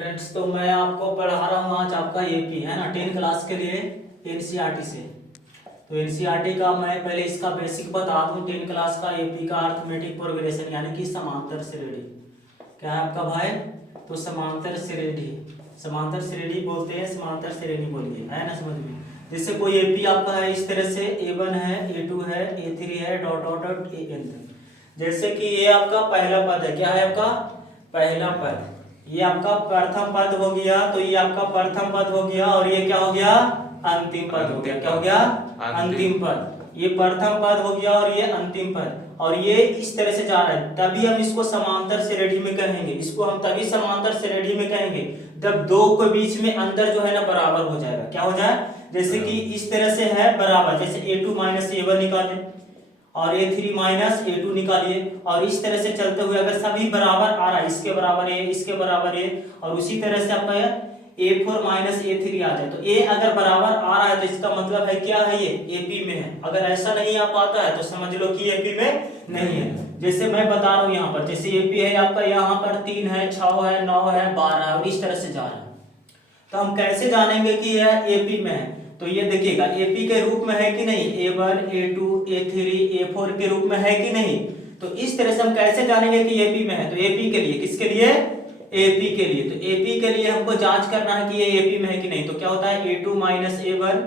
Friends, तो मैं आपको पढ़ा रहा हूँ आज आपका एपी है ना 10 क्लास के लिए एनसीईआरटी से। तो एनसीईआरटी का मैं पहले इसका बेसिक बता दूँ। 10 क्लास का एपी का अर्थमेटिक प्रोग्रेशन यानी कि समांतर श्रेणी क्या है आपका भाई। तो समांतर श्रेणी बोलते हैं, समांतर श्रेणी बोलिए, है ना समझ में। जैसे कोई एपी आपका है इस तरह से A1 है, A2 है, A3 है, डॉट डॉट डॉट AN तक। जैसे कि ये आपका पहला पद है, क्या है आपका पहला पद, ये आपका प्रथम पद हो गया। तो ये आपका प्रथम पद हो गया और ये क्या हो गया अंतिम पद हो गया। क्या हो गया अंतिम पद। ये प्रथम पद हो गया और ये अंतिम पद, और ये इस तरह से जा रहा है, तभी हम इसको समांतर श्रेणी में कहेंगे। इसको हम तभी समांतर श्रेणी में कहेंगे जब दो के बीच में अंतर जो है ना बराबर हो जाएगा। क्या हो जाए, जैसे कि इस तरह से है बराबर, जैसे A2 माइनस A1 निकाले और A3 माइनस A2 निकालिए, और इस तरह से चलते हुए अगर सभी बराबर आ रहा है, इसके बराबर है, इसके बराबर है, और उसी तरह से आपका A4 माइनस A3 आ जाए, तो A अगर बराबर आ रहा है तो इसका मतलब है क्या है, ये AP में है। अगर ऐसा नहीं आ पाता है तो समझ लो कि AP में नहीं है। जैसे मैं बता रहा हूँ यहाँ पर, जैसे AP है आपका, यहाँ पर 3 है, 6 है, 9 है, 12 है, और इस तरह से जा रहा है। तो हम कैसे जानेंगे कि यह AP में है। तो ये देखिएगा AP के रूप में है कि नहीं, A1 A2 A3 A4 के रूप में है कि नहीं। तो इस तरह से हम कैसे जानेंगे कि AP में है। तो AP के लिए, किसके लिए, AP के लिए। तो AP के लिए हमको जांच करना है कि ये AP में है कि नहीं। तो क्या होता है A2 माइनस A1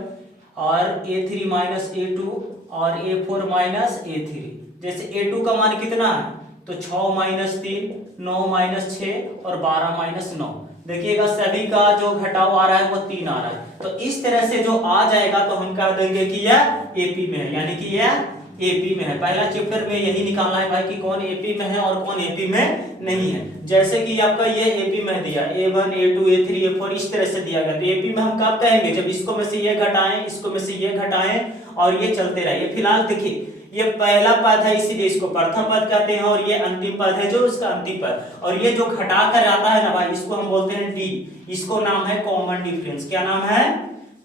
और A3 माइनस A2 और A4 माइनस A3। जैसे A2 का मान कितना है, तो 6 माइनस 3, 9 माइनस 6 और 12 माइनस 9। देखिएगा सभी का जो घटाव आ रहा है वो 3 आ रहा है। तो इस तरह से जो आ जाएगा तो हम कह देंगे कि यह AP में है, यानी कि यह AP में है। पहला चैप्टर में यही निकालना है भाई कि कौन AP में है और कौन AP में नहीं है। जैसे कि आपका ये AP में दिया A1 A2 A3 A4 इस तरह से दिया गया, तो AP में हम कब कहेंगे, जब इसको में से ये घटाएं, इसको में से ये घटाएं और ये चलते रहे। फिलहाल देखिए ये पहला पद है इसीलिए इसको प्रथम पद कहते हैं, और ये अंतिम पद है जो उसका अंतिम पद, और ये जो घटा कर आता है ना भाई इसको हम बोलते हैं D। इसको नाम है कॉमन डिफरेंस। क्या नाम है,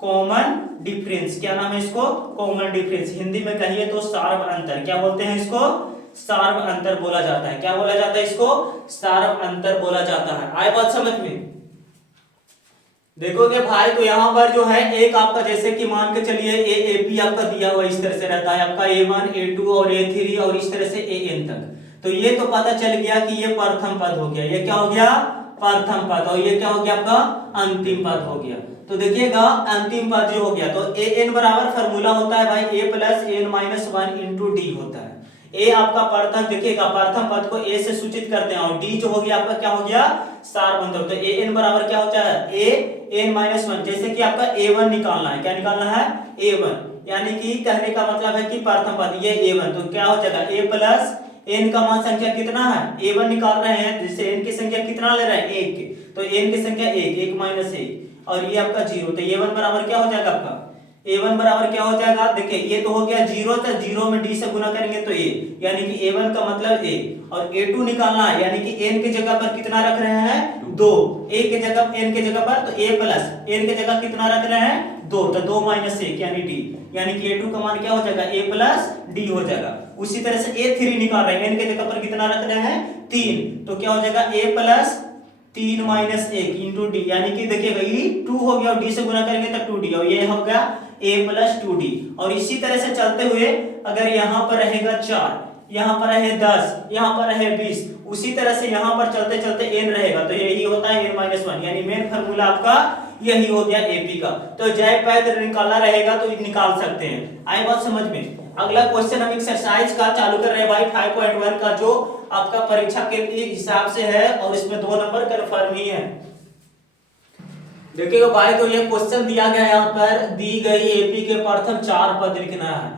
कॉमन डिफरेंस। क्या नाम है इसको, कॉमन डिफरेंस। हिंदी में कहिए तो सार्व अंतर। क्या बोलते हैं इसको, सार्व अंतर बोला जाता है। क्या बोला जाता है इसको, सार्व अंतर बोला जाता है। आए बात समझ में। देखोगे भाई तो यहाँ पर जो है एक आपका, जैसे कि मान के चलिए AP आपका दिया हुआ इस तरह से रहता है आपका A1 A2 और A3 और इस तरह से AN तक। तो ये तो पता चल गया कि ये प्रथम पद हो गया, ये क्या हो गया प्रथम पद, और ये क्या हो गया आपका अंतिम पद हो गया। तो देखिएगा अंतिम पद जो हो गया, तो AN बराबर फॉर्मूला होता है भाई A plus AN minus 1 into D होता है। ए आपका प्रथम, देखिएगा प्रथम पद को ए से सूचित करते हैं, और डी जो हो गया आपका क्या हो गया सार बंधक। तो ए एन बराबर क्या होता है ए एन माइनस 1। जैसे कि आपका A1 निकालना है, क्या निकालना है A1, यानी कि कहने का मतलब है कि प्रथम पद ये A1, तो क्या हो जाएगा A प्लस एन का मान संख्या कितना है, A1 निकाल रहे हैं, जैसे एन की संख्या कितना ले रहे हैं 1, तो एन की संख्या 1 माइनस 1 और ये आपका 0। तो A1 बराबर क्या हो जाएगा आपका A1 बराबर क्या हो जाएगा, देखिए ये तो हो गया 0, तो 0 में D से गुना करेंगे तो A, यानी कि A1 का मतलब A, और A2 निकालना है, यानी कि n के जगह पर कितना रख रहे हैं 2, A के जगह n के जगह पर, तो A प्लस n के जगह कितना रख रहे हैं 2, तो 2 माइनस 1 यानी D, यानी कि A2 का मान क्या हो जाएगा A प्लस D हो जाएगा। उसी तरह से A3 निकाल रहे हैं, n के जगह पर कितना रख रहे हैं 3, तो क्या हो जाएगा A plus 3 minus 1 into D, यानी कि देखिएगा ये 2 हो गया और डी से गुना करेंगे तो 2d, और ये हो गया a प्लस 2d। और इसी तरह से चलते हुए अगर यहाँ पर रहेगा 4, यहाँ पर रहे 10, यहाँ पर रहे 20, उसी तरह से यहाँ पर चलते चलते n रहेगा, तो यही होता है n माइनस 1, यानी मेन फार्मूला आपका यही हो गया AP का। तो जय पैद निकालना रहेगा तो निकाल सकते हैं। आई बात समझ में। अगला क्वेश्चन हम एक्सरसाइज का चालू कर रहे हैं भाई 5.1 का, जो आपका परीक्षा के लिए हिसाब से है और इसमें 2 नंबर कन्फर्म ही है। देखिएगा भाई तो ये क्वेश्चन दिया गया है, यहाँ पर दी गई AP के प्रथम 4 पद लिखना है।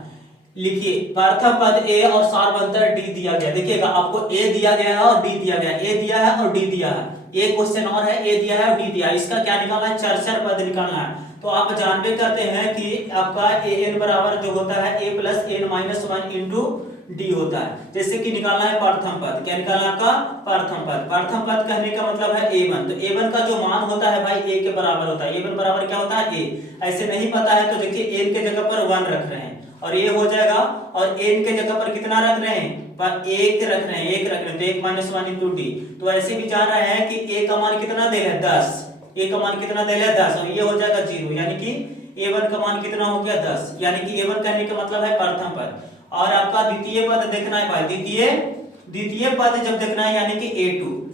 लिखिए प्रथम पद A और सार्वंतर D दिया गया। देखिएगा आपको A दिया गया है और D दिया गया है, A दिया है और D दिया है, एक क्वेश्चन और है A दिया है और D दिया है, इसका क्या निकालना है चर पद निकालना है। तो आप जानते करते हैं कि आपका AN बराबर जो होता है A plus N minus 1 into D होता है। जैसे कि निकालना है प्रथम पद, क्या निकालना है आपका प्रथम पद। प्रथम पद कहने का मतलब है A1, तो A1 का जो मान होता है भाई A के बराबर होता है। A1 बराबर क्या होता है A। ऐसे नहीं पता है तो देखिए N के जगह पर 1 रख रहे हैं और ये हो जाएगा, और N के जगह पर कितना रख रहे हैं पर एक रख रहे हैं, एक रख रहे हैं, तो 1 माइनस 1 इंटू डी। तो ऐसे भी जान रहे हैं कि ए का मान कितना दे रहे हैं 10, ए का मान कितना दे रहे हैं 10, और ये हो जाएगा 0, यानी कि a1 का मान कितना हो गया 10, यानी कि a1 कहने का मतलब है प्रथम पद। और आपका द्वितीय पद देखना है भाई, द्वितीय पद जब देखना है यानी कि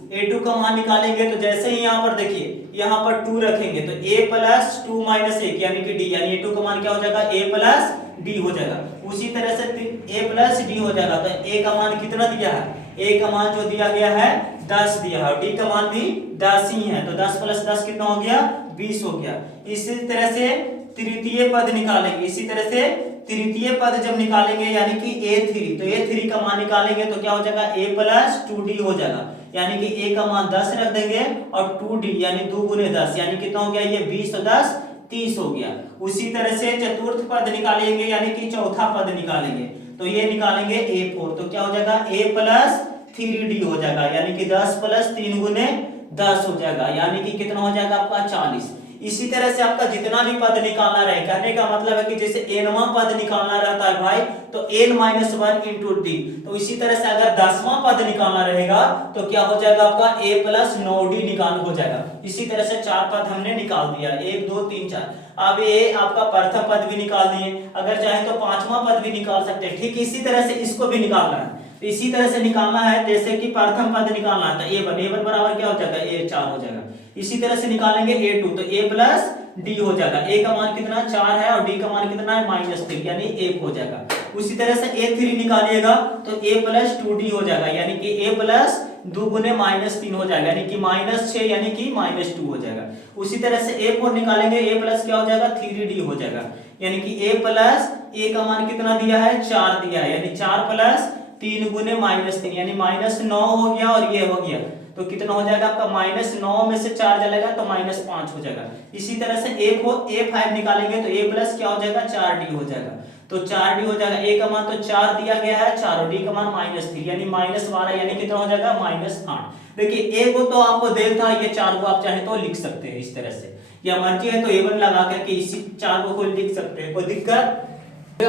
a2 का मान निकालेंगे तो जैसे ही यहाँ पर देखिए यहाँ पर 2 रखेंगे तो a प्लस 2 माइनस 1 यानी कि d, यानी a2 का मान क्या हो जाएगा a प्लस d हो जाएगा। उसी तरह से a प्लस d हो जाएगा, तो a का मान कितना दिया है, a का मान जो दिया गया है 10 दिया है, और d का मान भी 10 ही है, तो 10 प्लस 10 कितना हो गया 20 हो गया। इसी तरह से तृतीय पद निकालेंगे, इसी तरह से तृतीय पद जब निकालेंगे यानी कि a3, तो a3 का मान निकालेंगे तो क्या हो जाएगा a प्लस 2d हो जाएगा, यानी कि a का मान 10 रख देंगे और 2d यानी 2 गुने 10 यानी कितना हो गया ये 20 और 10 30 हो गया। उसी तरह से चतुर्थ पद निकालेंगे यानी कि चौथा पद निकालेंगे, तो ये निकालेंगे a4, तो क्या हो जाएगा a प्लस 3d हो जाएगा, यानी कि 10 प्लस 3 गुने 10 हो जाएगा, यानी कि कितना हो जाएगा आपका 40। इसी तरह से आपका जितना भी पद निकालना रहे, कहने का मतलब है कि जैसे nवां पद निकालना रहता है भाई तो n माइनस 1 इंटू डी, तो इसी तरह से अगर 10वां पद निकालना रहेगा तो क्या हो जाएगा आपका a प्लस 9d निकाल हो जाएगा। इसी तरह से 4 पद हमने निकाल दिया, 1 2 3 4। अब ये आपका प्रथम पद भी निकाल दिए, अगर चाहे तो 5वां पद भी निकाल सकते हैं। ठीक इसी तरह से इसको भी निकालना है, तो इसी तरह से निकालना है, जैसे कि प्रथम पद निकालना है तो a1 बराबर क्या हो जाएगा a4 हो जाएगा। इसी तरह से निकालेंगे a2, तो a प्लस d हो जाएगा, a का मान कितना 4 है और d का मान कितना है -3 यानी 1 हो जाएगा। उसी तरह से a3 निकालिएगा तो a प्लस 2d हो जाएगा, यानी कि a प्लस 2 गुने -3 हो जाएगा, यानी कि -6 यानी कि -2 हो जाएगा। उसी तरह से a4 निकालेंगे, a प्लस क्या हो जाएगा 3d हो जाएगा, यानी कि a प्लस a का मान कितना दिया है 4 दिया है, यानी 4 प्लस 3 गुने -3 यानी -9 हो गया, और ये हो गया तो कितना हो जाएगा आपका -9 में से 4 जलेगा तो -5 हो जाएगा। इसी तरह से a5 निकालेंगे तो a प्लस क्या हो जाएगा 4d हो जाएगा, तो 4d हो जाएगा, a का मान तो 4 दिया गया है 4 और d का मान -3 यानी -12 यानी कितना हो जाएगा -8। देखिए a को तो आपको देख था, ये 4 को आप चाहे तो लिख सकते हैं इस तरह से, या मर्जी है तो a1 लगा करके इसी 4 को लिख सकते हैं, कोई दिक्कत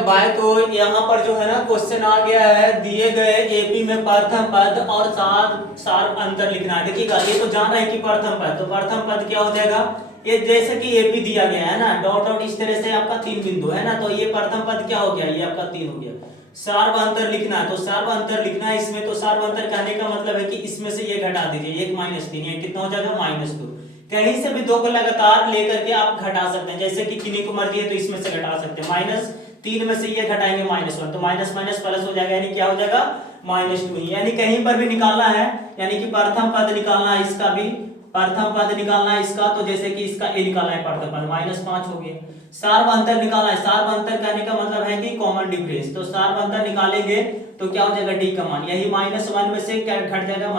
भाई। तो यहाँ पर जो है ना क्वेश्चन आ गया है, दिए गए एपी में प्रथम पद और सार अंतर लिखना है। देखिएगा ये तो जान रहा है कि प्रथम पद, तो प्रथम पद क्या हो जाएगा, ये जैसे कि एपी दिया गया है ना डॉट डॉट इस तरह से आपका 3 बिंदु है ना, तो ये प्रथम पद क्या हो गया, ये आपका 3 हो गया। सार्व अंतर लिखना है, तो सार्व अंतर लिखना है इसमें, तो सार्व अंतर कहने का मतलब है कि इसमें से ये घटा दीजिए 1 -3, ये कितना हो जाएगा -2। कहीं से भी 2 को लगातार लेकर के आप घटा सकते हैं, जैसे कि किन्हीं को मर्जी है तो इसमें से घटा सकते हैं, -3 में से ये घटाएंगे -1 तो माइनस माइनस प्लस हो जाएगा, यानी क्या हो जाएगा -2। यानी कहीं पर भी निकालना है, यानी कि प्रथम पद निकालना है, इसका भी प्रथम पद निकालना है इसका, तो जैसे कि इसका a निकालना है प्रथम पद -5 हो गया। सार्व अंतर निकालना है, सार्व अंतर कहने का मतलब है कि कॉमन डिफरेंस, तो सार्व अंतर निकालेंगे तो क्या हो जाएगा d का मान, यही -1 में से क्या घट जाएगा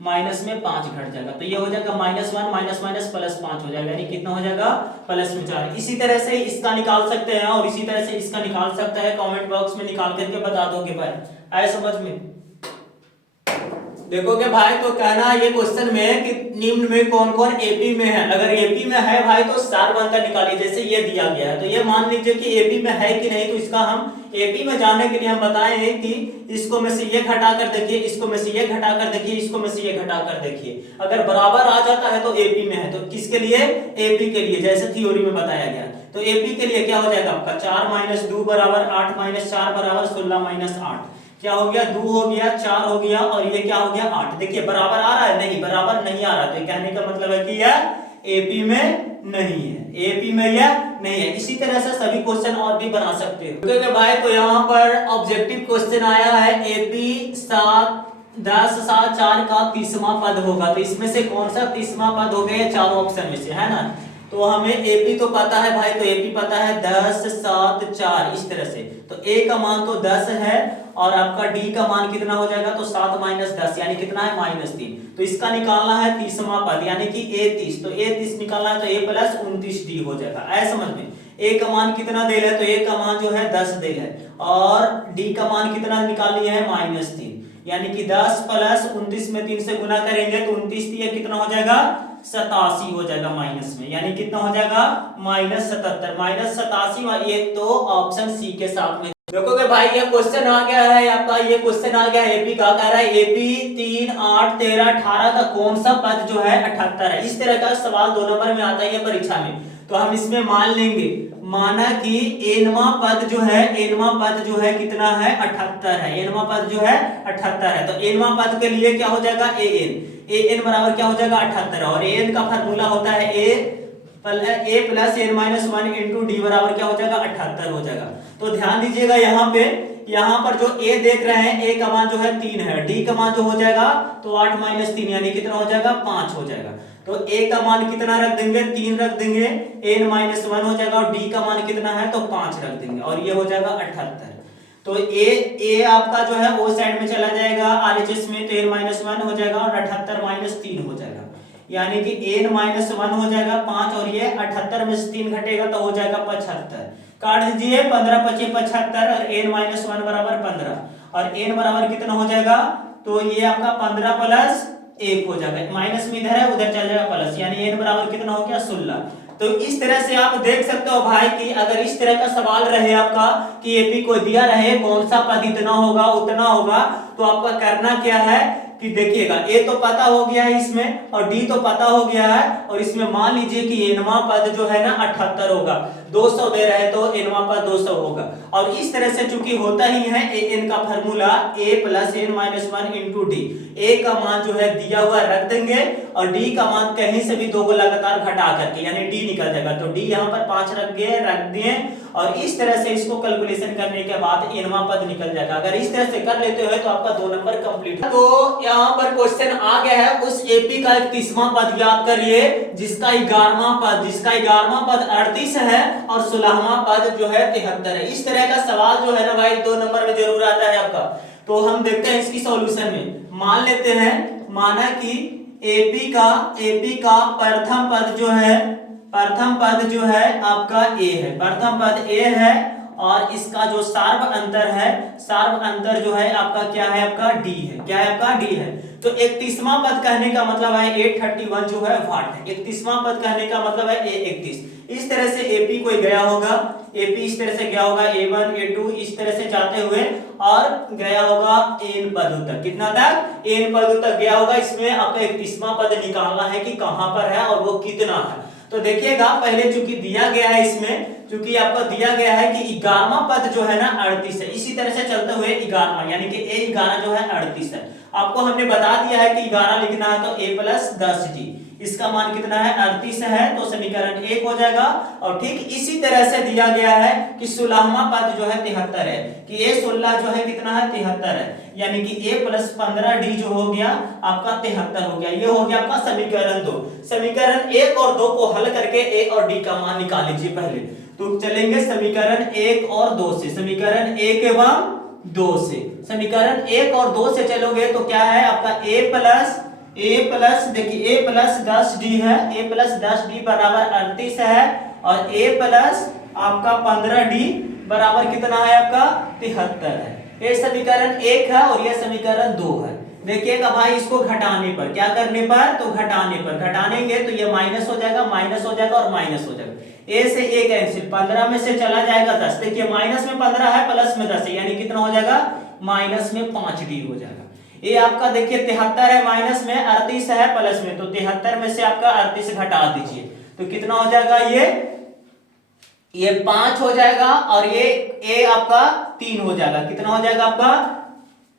माइनस में 5 घट जाएगा, तो ये हो जाएगा -1 माइनस माइनस +5 हो जाएगा, यानी कितना हो जाएगा +4। इसी तरह से इसका निकाल सकते हैं और इसी तरह से इसका निकाल सकता है, कमेंट बॉक्स में निकाल करके बता दोगे भाई, आए समझ में। देखोगे भाई तो कहना ये क्वेश्चन में कि निम्न में कौन कौन एपी में है, अगर एपी में है भाई तो सार्व अंतर निकालिए, जैसे ये दिया गया है तो ये मान लीजिए कि एपी में है कि नहीं, तो इसका हम एपी में जानने के लिए हम बताए हैं कि इसको में से ये घटा कर देखिए, इसको में से ये घटा कर देखिए, इसको में से ये घटा कर देखिए, अगर बराबर आ जाता है तो एपी में है। तो किसके लिए, एपी के लिए, जैसे थ्योरी में बताया गया। तो एपी के लिए क्या हो जाएगा आपका 4 - 2 बराबर 8 - 4 बराबर 16 - 8, क्या हो गया 2 हो गया 4 हो गया और ये क्या हो गया 8। देखिए बराबर आ रहा है, नहीं बराबर नहीं आ रहा, तो कहने का मतलब है कि यह एपी में नहीं है, एपी में यह नहीं है। इसी तरह से सभी क्वेश्चन और भी बना सकते हो। तो भाई तो यहाँ पर ऑब्जेक्टिव क्वेश्चन आया है एपी 10 7 4 का 30वां पद होगा, तो इसमें से कौन सा 30वां पद हो गया, चारों ऑप्शन में से है ना। तो हमें एपी तो पता है भाई, तो एपी पता है 10 7 4 इस तरह से, तो ए का मान तो 10 है और आपका डी का मान कितना हो जाएगा, तो 7 - 10 यानी कितना है -3। तो इसका निकालना है 30वां पद यानी कि a 30, तो a 30 निकालना है तो a प्लस 29d हो जाएगा, ऐसा समझ में। a का मान कितना देल है, तो a का मान जो है 10 देल है और d का मान कितना निकालनी है -3, यानी कि 10 प्लस 29 में 3 से गुना करेंगे तो 29 दिया कितना हो जाएगा 87 हो जाएगा माइनस में, यानी कितना हो जाएगा -77 -87। ये तो ऑप्शन सी के साथ में देखोगे भाई ये क्वेश्चन आ गया है आपका, ये क्वेश्चन आ गया एपी का, कह रहा है एपी 3, 8, 13, 18 का कौन सा पद जो है 78 है। इस तरह का सवाल 2 नंबर में आता है परीक्षा में। तो हम इसमें मान लेंगे, माना कि एनवा पद जो है, एनवा पद जो है कितना है 78 है, एनवा पद जो है 78 है। तो एनवा पद के लिए क्या हो जाएगा एन बराबर क्या हो जाएगा 78, और एन का फार्मूला होता है A plus N minus 1 into D बराबर क्या हो जाएगा 78 हो जाएगा। तो ध्यान दीजिएगा यहाँ पे, यहाँ पर जो ए देख रहे हैं, ए का मान जो है 3 है, डी का मान जो हो जाएगा तो 8 माइनस 3 यानी कितना हो जाएगा 5 हो जाएगा। तो ए का मान कितना रख देंगे 3 रख देंगे, एन माइनस 1 हो जाएगा, और डी का मान कितना है तो 5 रख देंगे, और ये हो जाएगा 78। तो ए आपका जो है वो साइड में चला जाएगा आरएचएस में, तो एन माइनस 1 हो जाएगा और 78 माइनस 3 हो जाएगा, यानी कि एन माइनस 1 हो जाएगा 5, और ये 78 में से 3 घटेगा तो हो जाएगा 75। काट दीजिए 15 25 75, और एन माइनस 1 बराबर 15, और एन बराबर कितना हो जाएगा तो ये आपका 15 प्लस 1 हो जाएगा, माइनस में इधर है उधर चल जाएगा प्लस, यानी एन बराबर कितना हो गया 16। तो इस तरह से आप देख सकते हो भाई कि अगर इस तरह का सवाल रहे आपका कि एपी को दिया रहे कौन सा पद इतना होगा उतना होगा, तो आपका करना क्या है कि देखिएगा ए तो पता हो गया है इसमें, और डी तो पता हो गया है, और इसमें मान लीजिए कि एनवा पद जो है ना 78 होगा, 200 दे रहे तो एनवा पद 200 होगा। और इस तरह से चूंकि होता ही है एन का formula A plus N minus 1 into D, A का मान जो है दिया हुआ रख देंगे, और डी का मान कहीं से भी 2 को लगातार घटा करके यानी डी निकल जाएगा, तो डी यहाँ पर 5 रख दिए, और इस तरह से इसको कैलकुलेशन करने के बाद एनवा पद निकल जाएगा। अगर इस तरह से कर लेते हो तो आपका 2 नंबर कंप्लीट। तो यहाँ पर क्वेश्चन आ गया है उस एपी का 31वां पद याद करिए जिसका 11वां पद 38 है और 16वां पद जो है 73 है। इस तरह का सवाल जो है ना भाई 2 नंबर में जरूर आता है आपका। तो हम देखते हैं इसकी सॉल्यूशन में, मान लेते हैं, माना कि एपी का प्रथम पद जो है आपका ए है, प्रथम पद ए है, और इसका जो सार्व अंतर जो है आपका क्या है आपका डी है, क्या है आपका डी है। तो 31वां पद कहने का मतलब है 831 जो है वाट है, 31वां पद कहने का मतलब है A31। इस तरह से एपी कोई गया होगा, एपी इस तरह से गया होगा A1 A2 इस तरह से जाते हुए, और गया होगा एन पदों तक, कितना तक एन पदों तक गया होगा। इसमें आपका 31वां पद निकालना है कि कहां पर है और वो कितना है। तो देखिएगा पहले चूंकि दिया गया है, इसमें चूंकि आपको दिया गया है कि 11वां पद जो है ना 38 है, इसी तरह से चलते हुए 11वां यानी कि A11 जो है 38 है। आपको हमने बता दिया है कि 11 लिखना है तो A प्लस 10D, इसका मान कितना है 38 है, तो समीकरण 1 हो जाएगा। और ठीक इसी तरह से दिया गया है कि 16वां पद जो है 73 है, कि A16 जो है कितना है 73 है, यानी कि A प्लस 15D जो हो गया आपका 73 हो गया। ये हो गया आपका समीकरण 2। समीकरण 1 और 2 को हल करके A और D का मान निकाल लीजिए पहले। तो चलेंगे समीकरण 1 और 2 से, समीकरण 1 एवं 2 से, समीकरण 1 और 2 से चलोगे तो क्या है आपका A प्लस देखिए A प्लस 10D है, A प्लस 10D बराबर 38 है, और A प्लस आपका 15D बराबर कितना है आपका 73 है। ये समीकरण 1 है और यह समीकरण 2 है। देखिएगा भाई इसको घटाने पर, क्या करने पर तो घटाने पर, घटानेंगे तो ये माइनस हो जाएगा और माइनस हो जाएगा। ए से ए कैंसिल, 15 में से चला जाएगा 10, देखिए माइनस में 15 है प्लस में 10 है, यानी कितना हो जाएगा माइनस में 5D हो जाएगा। ये आपका देखिए 73 है, माइनस में 38 है प्लस में, तो 73 में से आपका 38 घटा दीजिए तो कितना हो जाएगा ये 5 हो जाएगा, और ये ए आपका 3 हो जाएगा, कितना हो जाएगा आपका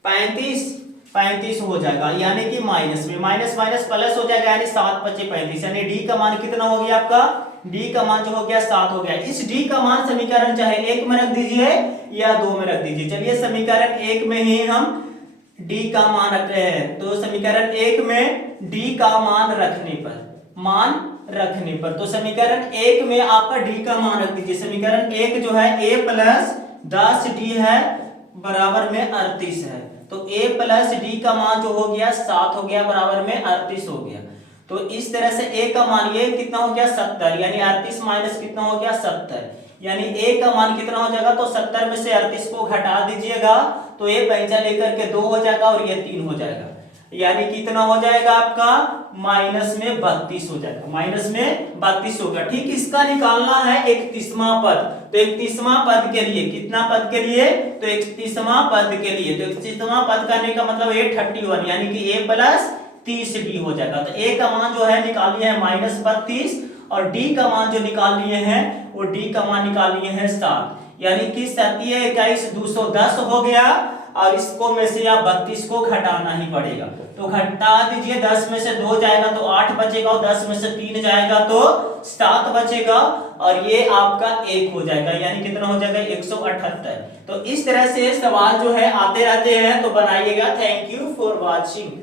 35 हो जाएगा, यानी कि माइनस में माइनस प्लस हो जाएगा, यानी 7 5 35, यानी डी का मान कितना हो गया आपका, डी का मान जो हो गया 7 हो गया। इस डी का मान समीकरण चाहे 1 में रख दीजिए या 2 में रख दीजिए। चलिए समीकरण 1 में ही हम डी का मान रख रहे हैं, तो समीकरण 1 में डी का मान रखने पर तो समीकरण 1 में आपका डी का मान रख दीजिए। समीकरण 1 जो है a प्लस 10D है बराबर में 38 है, तो a प्लस डी का मान जो हो गया 7 हो गया बराबर में 38 हो गया। तो इस तरह से a का मान ये कितना हो गया 70, यानी 38 माइनस कितना हो गया 70, यानी a का मान कितना हो जाएगा तो 70 में से 38 को घटा दीजिएगा तो a पैंचा लेकर के 2 हो जाएगा और ये 3 हो जाएगा। यानी कितना हो जाएगा आपका माइनस में 32 हो जाएगा, माइनस में 32 होगा। ठीक, इसका निकालना है 31वां पद। तो 31वां पद के लिए कितना पद के लिए, तो 31वां पद के लिए, तो 31वां पद करने का मतलब है 31 यानी कि a प्लस 30d हो जाएगा। तो a का मान जो है निकाल लिया है माइनस 32 और d का मान जो निकाल लिए हैं वो d का मान निकाल लिए हैं 7, यानी कि 7 21 210 हो गया। और इसको में से आप 32 को घटाना ही पड़ेगा, तो घटा दीजिए, 10 में से 2 जाएगा तो 8 बचेगा और 10 में से 3 जाएगा तो 7 बचेगा और ये आपका 1 हो जाएगा, यानी कितना हो जाएगा 178। तो इस तरह से सवाल जो है आते रहते हैं, तो बनाइएगा। Thank you for watching.